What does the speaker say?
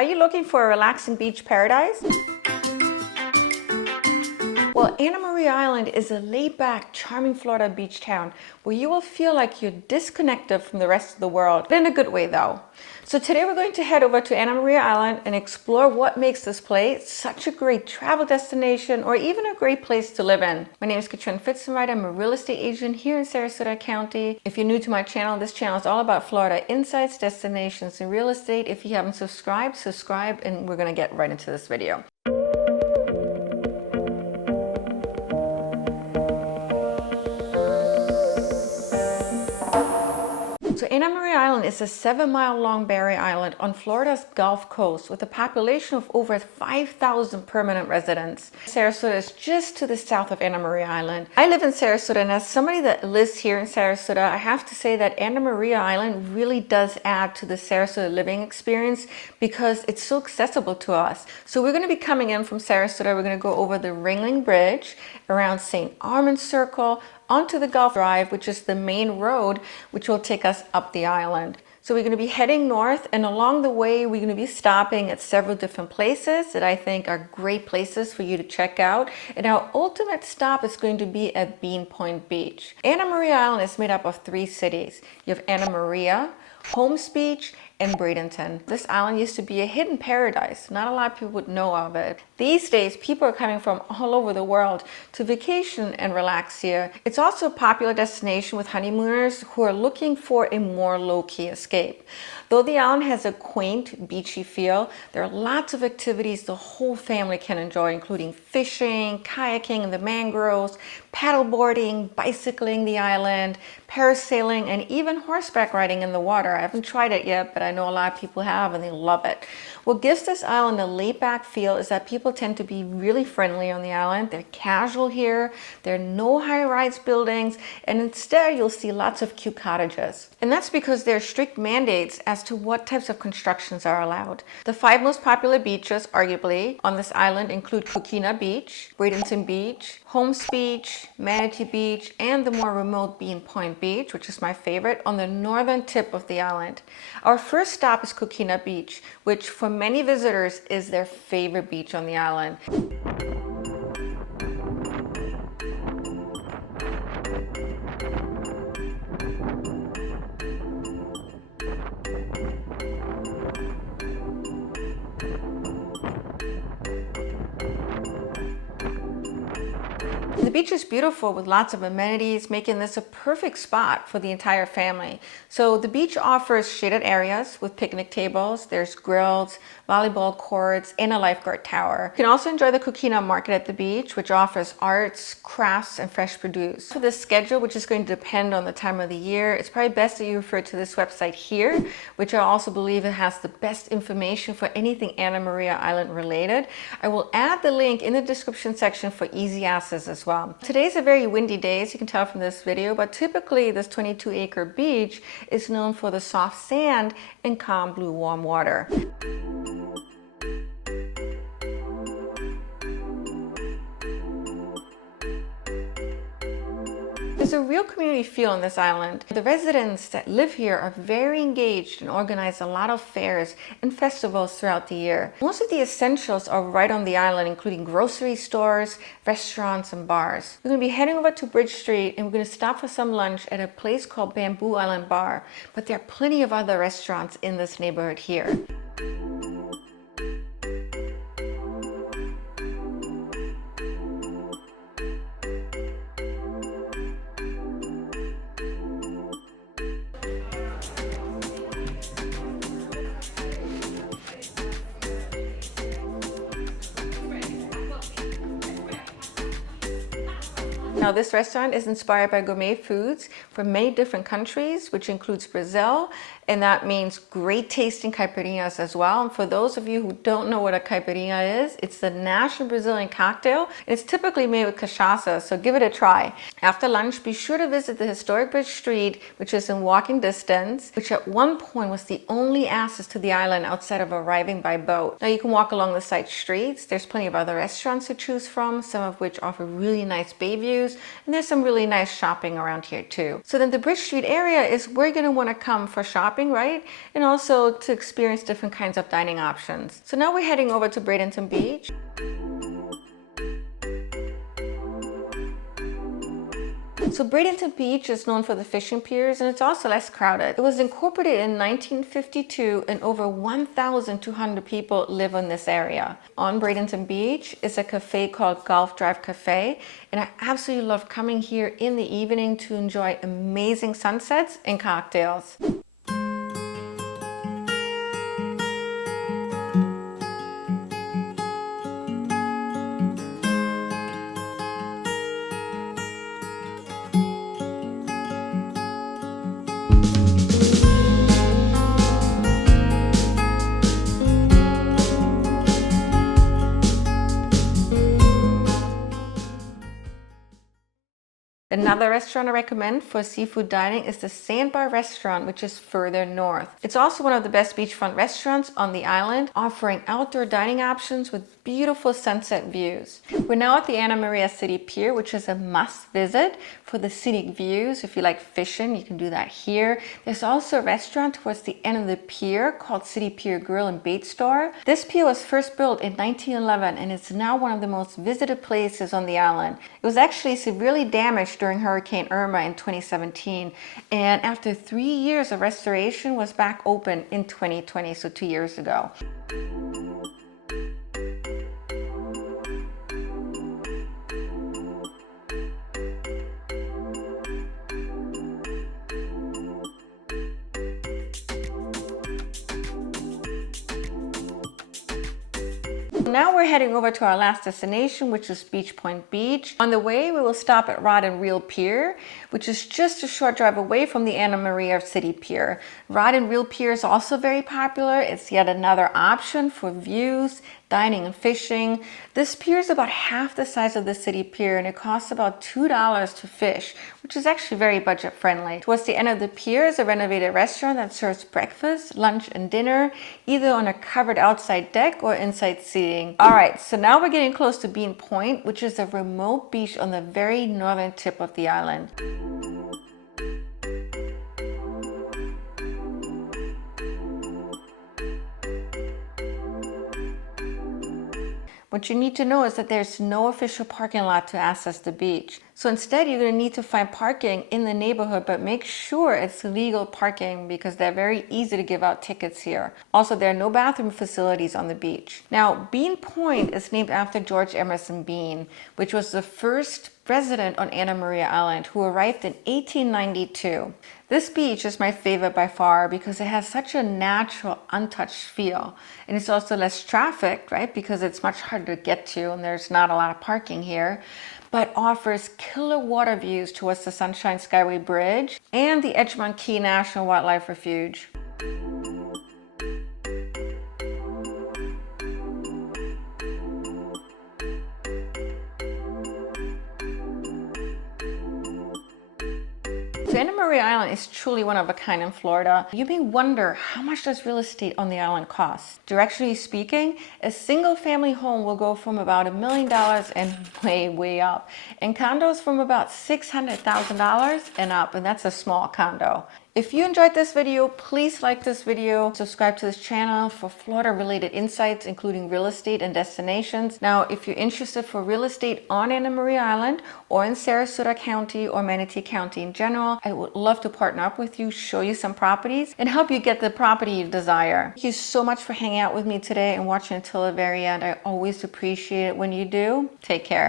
Are you looking for a relaxing beach paradise? Well, Anna Maria Island is a laid-back, charming Florida beach town where you will feel like you're disconnected from the rest of the world, but in a good way though. So today we're going to head over to Anna Maria Island and explore what makes this place such a great travel destination or even a great place to live in. My name is Katrin.pfitzenreiter. I'm a real estate agent here in Sarasota County. If you're new to my channel, this channel is all about Florida insights, destinations, and real estate. If you haven't subscribed, subscribe, and we're going to get right into this video. So Anna Maria Island is a 7-mile-long barrier island on Florida's Gulf Coast with a population of over 5,000 permanent residents. Sarasota is just to the south of Anna Maria Island. I live in Sarasota, and as somebody that lives here in Sarasota, I have to say that Anna Maria Island really does add to the Sarasota living experience because it's so accessible to us. So we're going to be coming in from Sarasota. We're going to go over the Ringling Bridge, around St. Armand's Circle, onto the Gulf Drive, which is the main road, which will take us up the island. So we're going to be heading north, and along the way, we're going to be stopping at several different places that I think are great places for you to check out. And our ultimate stop is going to be at Bean Point Beach. Anna Maria Island is made up of 3 cities. You have Anna Maria, Holmes Beach, and Bradenton. This island used to be a hidden paradise. Not a lot of people would know of it. These days, people are coming from all over the world to vacation and relax here. It's also a popular destination with honeymooners who are looking for a more low-key escape. Though the island has a quaint, beachy feel, there are lots of activities the whole family can enjoy, including fishing, kayaking in the mangroves, paddleboarding, bicycling the island, parasailing, and even horseback riding in the water. I haven't tried it yet, but I know a lot of people have and they love it. What gives this island a laid-back feel is that people tend to be really friendly on the island. They're casual here. There are no high-rise buildings, and instead you'll see lots of cute cottages. And that's because there are strict mandates as to what types of constructions are allowed. The 5 most popular beaches, arguably, on this island include Coquina Beach, Bradenton Beach, Holmes Beach, Manatee Beach, and the more remote Bean Point Beach, which is my favorite, on the northern tip of the island. Our first stop is Coquina Beach, which for many visitors is their favorite beach on the island. The beach is beautiful with lots of amenities, making this a perfect spot for the entire family. So the beach offers shaded areas with picnic tables, there's grills, volleyball courts, and a lifeguard tower. You can also enjoy the Coquina Market at the beach, which offers arts, crafts, and fresh produce. For the schedule, which is going to depend on the time of the year, it's probably best that you refer to this website here, which I also believe it has the best information for anything Anna Maria Island related. I will add the link in the description section for easy access as well. Today's a very windy day, as you can tell from this video, but typically this 22-acre beach is known for the soft sand and calm blue warm water. There's a real community feel on this island. The residents that live here are very engaged and organize a lot of fairs and festivals throughout the year. Most of the essentials are right on the island, including grocery stores, restaurants, and bars. We're going to be heading over to Bridge Street, and we're going to stop for some lunch at a place called Bamboo Island Bar, but there are plenty of other restaurants in this neighborhood here. Now, this restaurant is inspired by gourmet foods from many different countries, which includes Brazil, and that means great tasting caipirinhas as well. And for those of you who don't know what a caipirinha is, it's the national Brazilian cocktail. It's typically made with cachaça, so give it a try. After lunch, be sure to visit the historic Bridge Street, which is in walking distance, which at one point was the only access to the island outside of arriving by boat. Now, you can walk along the side streets. There's plenty of other restaurants to choose from, some of which offer really nice bay views, and there's some really nice shopping around here too. So then the Bridge Street area is where you're going to want to come for shopping shopping, right? And also to experience different kinds of dining options. So now we're heading over to Bradenton Beach. So Bradenton Beach is known for the fishing piers, and it's also less crowded. It was incorporated in 1952 and over 1,200 people live in this area. On Bradenton Beach is a cafe called Drive Café, and I absolutely love coming here in the evening to enjoy amazing sunsets and cocktails. Another restaurant I recommend for seafood dining is the Sandbar Restaurant, which is further north. It's also one of the best beachfront restaurants on the island, offering outdoor dining options with beautiful sunset views. We're now at the Anna Maria City Pier, which is a must visit for the scenic views. If you like fishing, you can do that here. There's also a restaurant towards the end of the pier called City Pier Grill and Bait Store. This pier was first built in 1911 and it's now one of the most visited places on the island. It was actually severely damaged during Hurricane Irma in 2017, and after 3 years of restoration was back open in 2020, so 2 years ago. Now we're heading over to our last destination, which is Beach Point Beach. On the way, we will stop at Reel Pier, which is just a short drive away from the Anna Maria City Pier. Reel Pier is also very popular. It's yet another option for views, dining and fishing. This pier is about half the size of the City Pier and it costs about $2 to fish, which is actually very budget friendly. Towards the end of the pier is a renovated restaurant that serves breakfast, lunch and dinner, either on a covered outside deck or inside seating. All right, so now we're getting close to Bean Point, which is a remote beach on the very northern tip of the island. What you need to know is that there's no official parking lot to access the beach. So instead, you're going to need to find parking in the neighborhood, but make sure it's legal parking because they're very easy to give out tickets here. Also, there are no bathroom facilities on the beach. Now, Bean Point is named after George Emerson Bean, which was the first resident on Anna Maria Island who arrived in 1892. This beach is my favorite by far because it has such a natural, untouched feel. And it's also less trafficked, right? Because it's much harder to get to and there's not a lot of parking here, but offers killer water views towards the Sunshine Skyway Bridge and the Edgemont Key National Wildlife Refuge. So Anna Maria Island is truly one of a kind in Florida. You may wonder, how much does real estate on the island cost? Directionally speaking, a single family home will go from about $1 million and way up. And condos from about $600,000 and up, and that's a small condo. If you enjoyed this video, please like this video, subscribe to this channel for Florida related insights, including real estate and destinations. Now, if you're interested for real estate on Anna Maria Island or in Sarasota County or Manatee County in general, I would love to partner up with you, show you some properties and help you get the property you desire. Thank you so much for hanging out with me today and watching until the very end. I always appreciate it when you do. Take care.